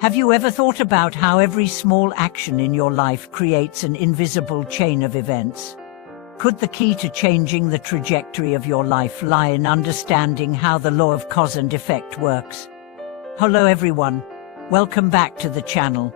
Have you ever thought about how every small action in your life creates an invisible chain of events? Could the key to changing the trajectory of your life lie in understanding how the law of cause and effect works? Hello everyone, welcome back to the channel.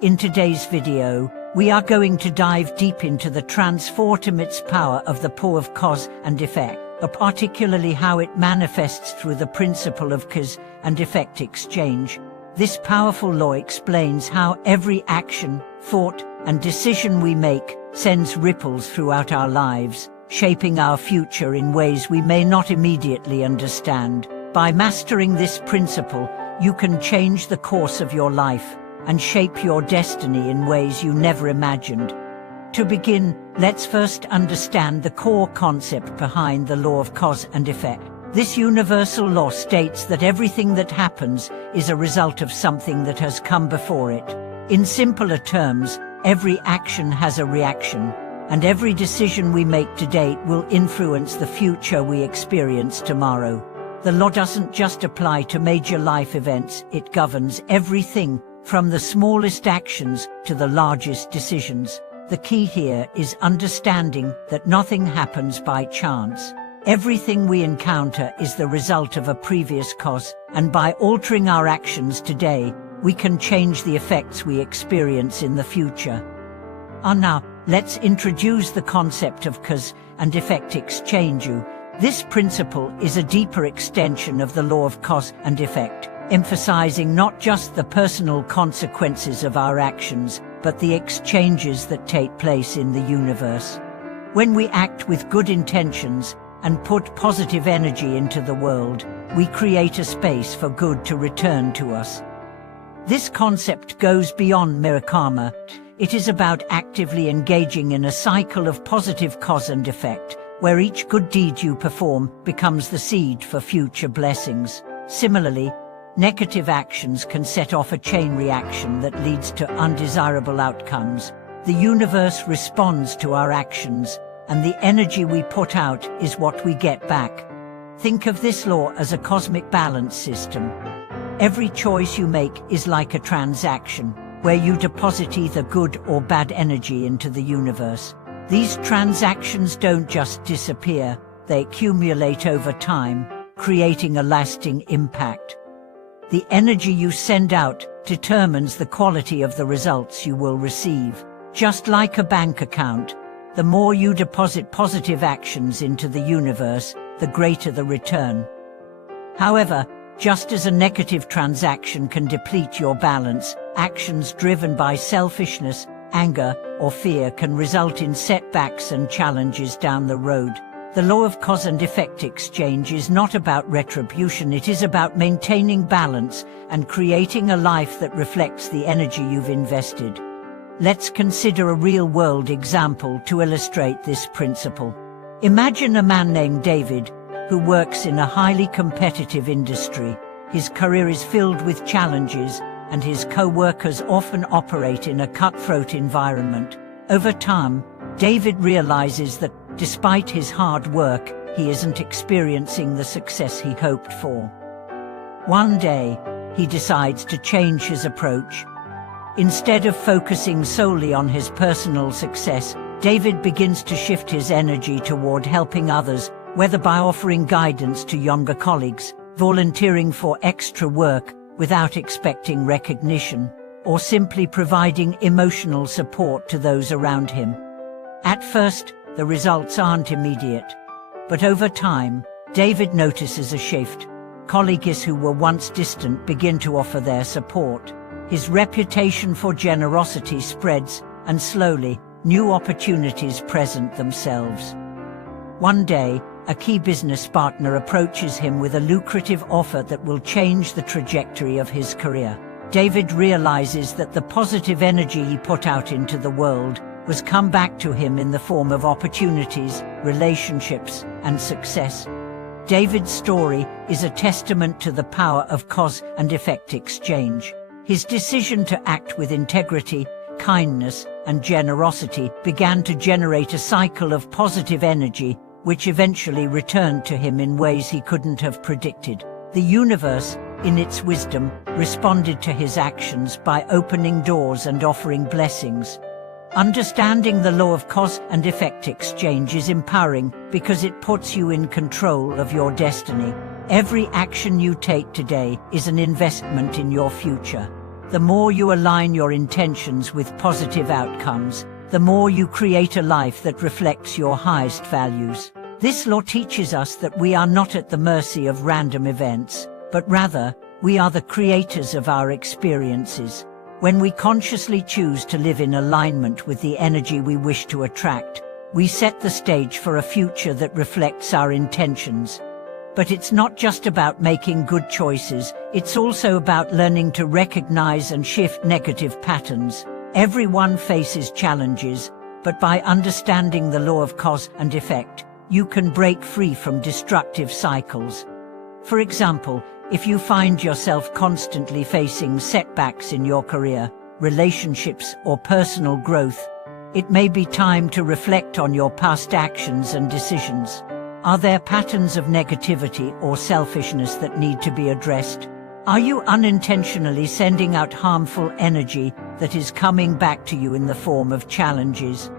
In today's video, we are going to dive deep into the transformative power of the law of cause and effect, particularly how it manifests through the principle of cause and effect exchange. This powerful law explains how every action, thought, and decision we make sends ripples throughout our lives, shaping our future in ways we may not immediately understand. By mastering this principle, you can change the course of your life and shape your destiny in ways you never imagined. To begin, let's first understand the core concept behind the law of cause and effect. This universal law states that everything that happens is a result of something that has come before it. In simpler terms, every action has a reaction, and every decision we make today will influence the future we experience tomorrow. The law doesn't just apply to major life events, it governs everything, from the smallest actions to the largest decisions. The key here is understanding that nothing happens by chance. Everything we encounter is the result of a previous cause, and by altering our actions today, we can change the effects we experience in the future. Now, let's introduce the concept of cause and effect exchange. This principle is a deeper extension of the law of cause and effect, emphasizing not just the personal consequences of our actions, but the exchanges that take place in the universe. When we act with good intentions and put positive energy into the world, we create a space for good to return to us. This concept goes beyond mere karma. It is about actively engaging in a cycle of positive cause and effect, where each good deed you perform becomes the seed for future blessings. Similarly, negative actions can set off a chain reaction that leads to undesirable outcomes. The universe responds to our actions, and the energy we put out is what we get back. Think of this law as a cosmic balance system. Every choice you make is like a transaction, where you deposit either good or bad energy into the universe. These transactions don't just disappear, they accumulate over time, creating a lasting impact. The energy you send out determines the quality of the results you will receive. Just like a bank account, the more you deposit positive actions into the universe, the greater the return. However, just as a negative transaction can deplete your balance, actions driven by selfishness, anger, or fear can result in setbacks and challenges down the road. The law of cause and effect exchange is not about retribution, it is about maintaining balance and creating a life that reflects the energy you've invested. Let's consider a real-world example to illustrate this principle. Imagine a man named David, who works in a highly competitive industry. His career is filled with challenges, and his co-workers often operate in a cutthroat environment. Over time, David realizes that, despite his hard work, he isn't experiencing the success he hoped for. One day, he decides to change his approach. Instead of focusing solely on his personal success, David begins to shift his energy toward helping others, whether by offering guidance to younger colleagues, volunteering for extra work without expecting recognition, or simply providing emotional support to those around him. At first, the results aren't immediate, but over time, David notices a shift. Colleagues who were once distant begin to offer their support. His reputation for generosity spreads, and slowly, new opportunities present themselves. One day, a key business partner approaches him with a lucrative offer that will change the trajectory of his career. David realizes that the positive energy he put out into the world was come back to him in the form of opportunities, relationships, and success. David's story is a testament to the power of cause and effect exchange. His decision to act with integrity, kindness, and generosity began to generate a cycle of positive energy, which eventually returned to him in ways he couldn't have predicted. The universe, in its wisdom, responded to his actions by opening doors and offering blessings. Understanding the law of cause and effect exchange is empowering because it puts you in control of your destiny. Every action you take today is an investment in your future. The more you align your intentions with positive outcomes, the more you create a life that reflects your highest values. This law teaches us that we are not at the mercy of random events, but rather, we are the creators of our experiences. When we consciously choose to live in alignment with the energy we wish to attract, we set the stage for a future that reflects our intentions. But it's not just about making good choices, it's also about learning to recognize and shift negative patterns. Everyone faces challenges, but by understanding the law of cause and effect, you can break free from destructive cycles. For example, if you find yourself constantly facing setbacks in your career, relationships, or personal growth, it may be time to reflect on your past actions and decisions. Are there patterns of negativity or selfishness that need to be addressed? Are you unintentionally sending out harmful energy that is coming back to you in the form of challenges?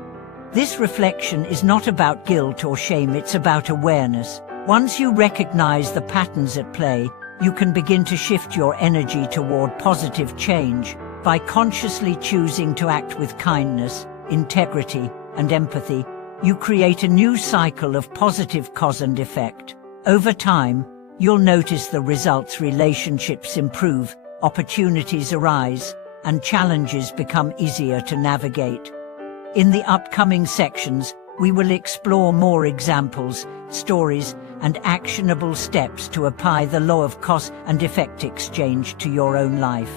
This reflection is not about guilt or shame, it's about awareness. Once you recognize the patterns at play, you can begin to shift your energy toward positive change. By consciously choosing to act with kindness, integrity, and empathy, you create a new cycle of positive cause and effect. Over time, you'll notice the results: relationships improve, opportunities arise, and challenges become easier to navigate. In the upcoming sections, we will explore more examples, stories, and actionable steps to apply the law of cause and effect exchange to your own life.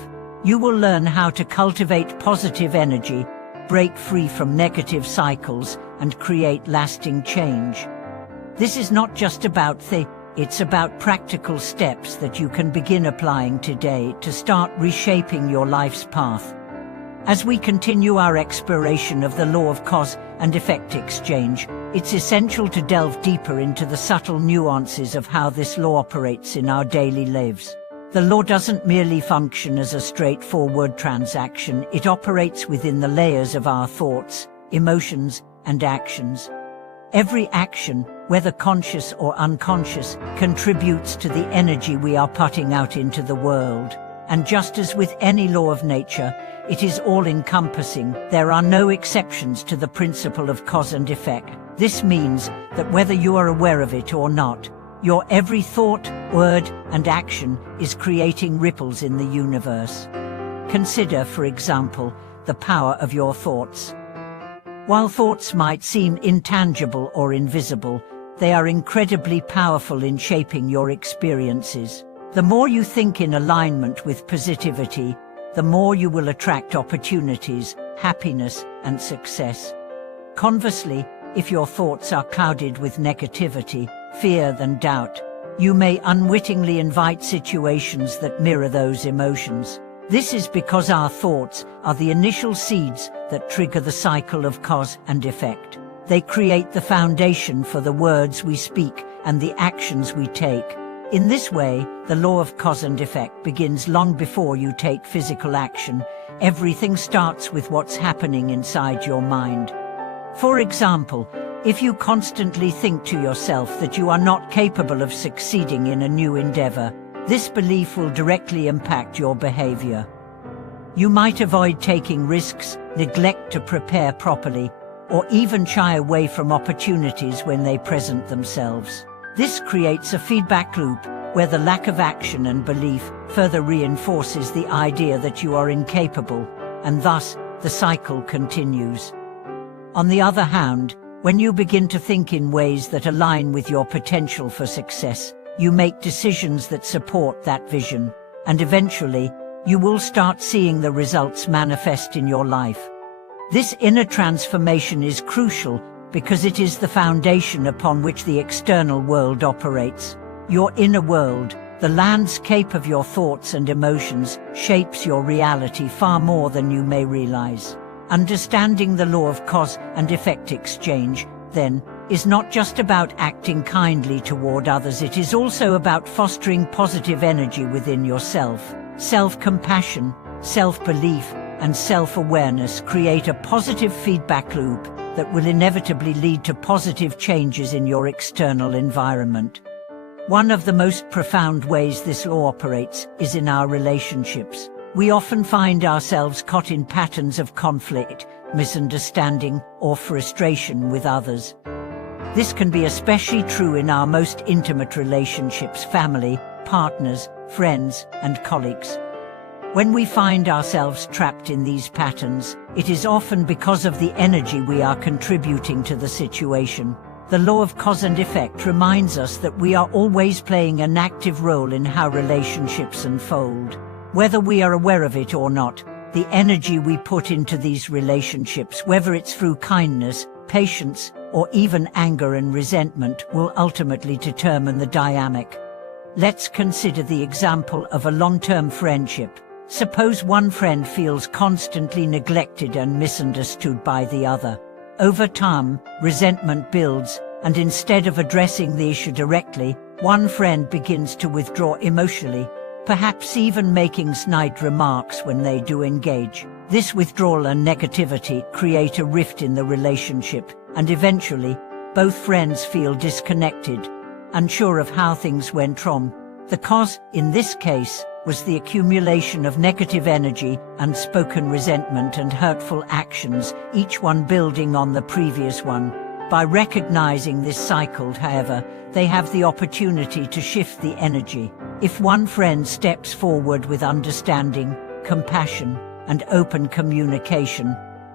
You will learn how to cultivate positive energy, break free from negative cycles, and create lasting change. This is not just about it's about practical steps that you can begin applying today to start reshaping your life's path. As we continue our exploration of the law of cause and effect exchange, it's essential to delve deeper into the subtle nuances of how this law operates in our daily lives. The law doesn't merely function as a straightforward transaction, it operates within the layers of our thoughts, emotions, and actions. Every action, whether conscious or unconscious, contributes to the energy we are putting out into the world. And just as with any law of nature, it is all-encompassing. There are no exceptions to the principle of cause and effect. This means that whether you are aware of it or not, your every thought, word, and action is creating ripples in the universe. Consider, for example, the power of your thoughts. While thoughts might seem intangible or invisible, they are incredibly powerful in shaping your experiences. The more you think in alignment with positivity, the more you will attract opportunities, happiness, and success. Conversely, if your thoughts are clouded with negativity, fear, and doubt, you may unwittingly invite situations that mirror those emotions. This is because our thoughts are the initial seeds that trigger the cycle of cause and effect. They create the foundation for the words we speak and the actions we take. In this way, the law of cause and effect begins long before you take physical action. Everything starts with what's happening inside your mind. For example, if you constantly think to yourself that you are not capable of succeeding in a new endeavor, this belief will directly impact your behavior. You might avoid taking risks, neglect to prepare properly, or even shy away from opportunities when they present themselves. This creates a feedback loop where the lack of action and belief further reinforces the idea that you are incapable, and thus the cycle continues. On the other hand, when you begin to think in ways that align with your potential for success, you make decisions that support that vision, and eventually, you will start seeing the results manifest in your life. This inner transformation is crucial because it is the foundation upon which the external world operates. Your inner world, the landscape of your thoughts and emotions, shapes your reality far more than you may realize. Understanding the law of cause and effect exchange, then, is not just about acting kindly toward others, it is also about fostering positive energy within yourself. Self-compassion, self-belief, and self-awareness create a positive feedback loop that will inevitably lead to positive changes in your external environment. One of the most profound ways this law operates is in our relationships. We often find ourselves caught in patterns of conflict, misunderstanding, or frustration with others. This can be especially true in our most intimate relationships, family, partners, friends, and colleagues. When we find ourselves trapped in these patterns, it is often because of the energy we are contributing to the situation. The law of cause and effect reminds us that we are always playing an active role in how relationships unfold. Whether we are aware of it or not, the energy we put into these relationships, whether it's through kindness, patience, or even anger and resentment, will ultimately determine the dynamic. Let's consider the example of a long-term friendship. Suppose one friend feels constantly neglected and misunderstood by the other. Over time, resentment builds, and instead of addressing the issue directly, one friend begins to withdraw emotionally, perhaps even making snide remarks when they do engage. This withdrawal and negativity create a rift in the relationship, and eventually, both friends feel disconnected, unsure of how things went wrong. The cause, in this case, was the accumulation of negative energy, unspoken resentment, and hurtful actions, each one building on the previous one. By recognizing this cycle, however, they have the opportunity to shift the energy. If one friend steps forward with understanding, compassion, and open communication,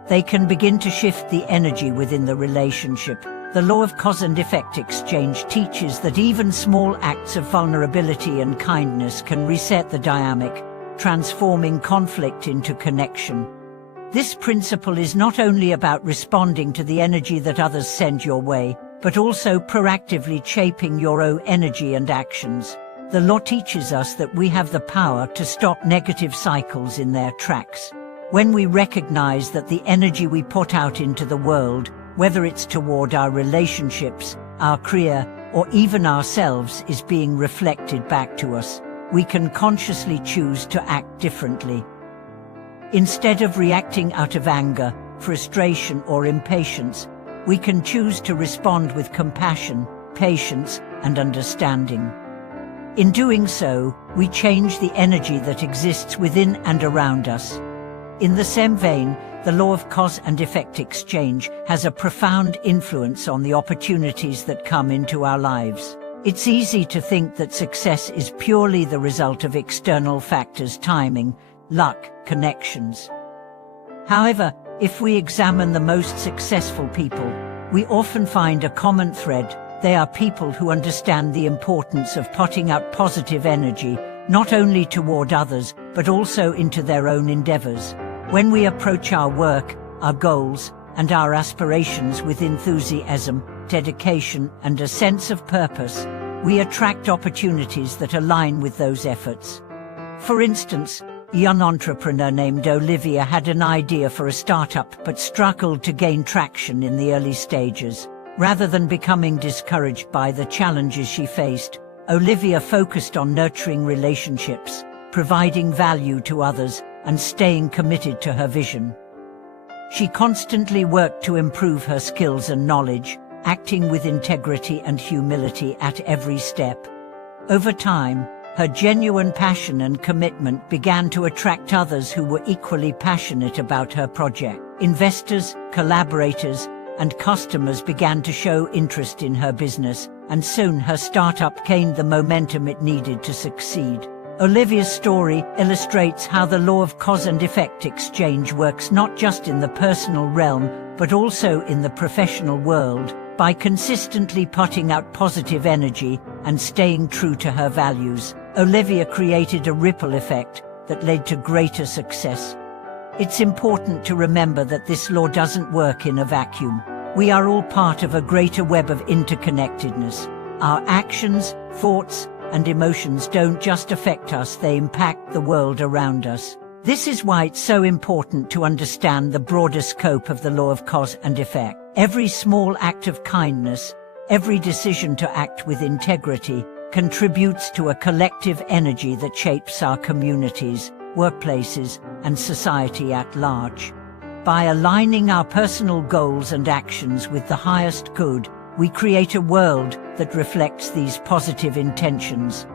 they can begin to shift the energy within the relationship. The law of cause and effect exchange teaches that even small acts of vulnerability and kindness can reset the dynamic, transforming conflict into connection. This principle is not only about responding to the energy that others send your way, but also proactively shaping your own energy and actions. The law teaches us that we have the power to stop negative cycles in their tracks. When we recognize that the energy we put out into the world, whether it's toward our relationships, our career, or even ourselves, is being reflected back to us, we can consciously choose to act differently. Instead of reacting out of anger, frustration, or impatience, we can choose to respond with compassion, patience, and understanding. In doing so, we change the energy that exists within and around us. In the same vein, the law of cause and effect exchange has a profound influence on the opportunities that come into our lives. It's easy to think that success is purely the result of external factors, timing, luck, connections. However, if we examine the most successful people, we often find a common thread. They are people who understand the importance of putting out positive energy, not only toward others, but also into their own endeavors. When we approach our work, our goals, and our aspirations with enthusiasm, dedication, and a sense of purpose, we attract opportunities that align with those efforts. For instance, a young entrepreneur named Olivia had an idea for a startup but struggled to gain traction in the early stages. Rather than becoming discouraged by the challenges she faced, Olivia focused on nurturing relationships, providing value to others, and staying committed to her vision. She constantly worked to improve her skills and knowledge, acting with integrity and humility at every step. Over time, her genuine passion and commitment began to attract others who were equally passionate about her project. Investors, collaborators, and customers began to show interest in her business, and soon her startup gained the momentum it needed to succeed. Olivia's story illustrates how the law of cause and effect exchange works not just in the personal realm, but also in the professional world. By consistently putting out positive energy and staying true to her values, Olivia created a ripple effect that led to greater success. It's important to remember that this law doesn't work in a vacuum. We are all part of a greater web of interconnectedness. Our actions, thoughts, and emotions don't just affect us, they impact the world around us. This is why it's so important to understand the broader scope of the law of cause and effect. Every small act of kindness, every decision to act with integrity, contributes to a collective energy that shapes our communities, workplaces, and society at large. By aligning our personal goals and actions with the highest good, we create a world that reflects these positive intentions.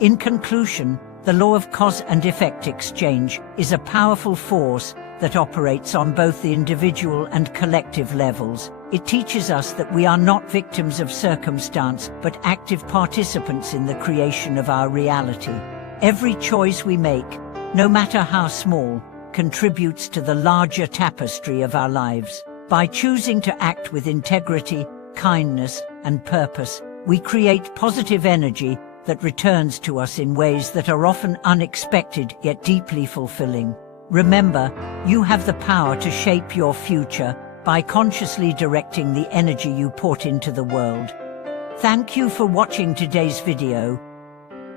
In conclusion, the law of cause and effect exchange is a powerful force that operates on both the individual and collective levels. It teaches us that we are not victims of circumstance, but active participants in the creation of our reality. Every choice we make, no matter how small, contributes to the larger tapestry of our lives. By choosing to act with integrity, kindness, and purpose, we create positive energy that returns to us in ways that are often unexpected yet deeply fulfilling. Remember, you have the power to shape your future by consciously directing the energy you put into the world. Thank you for watching today's video.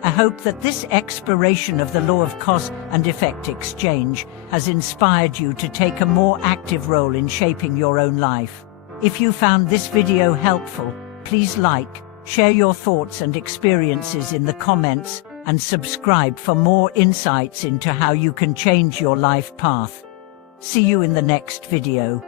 I hope that this exploration of the law of cause and effect exchange has inspired you to take a more active role in shaping your own life. If you found this video helpful, please like, share your thoughts and experiences in the comments, and subscribe for more insights into how you can change your life path. See you in the next video.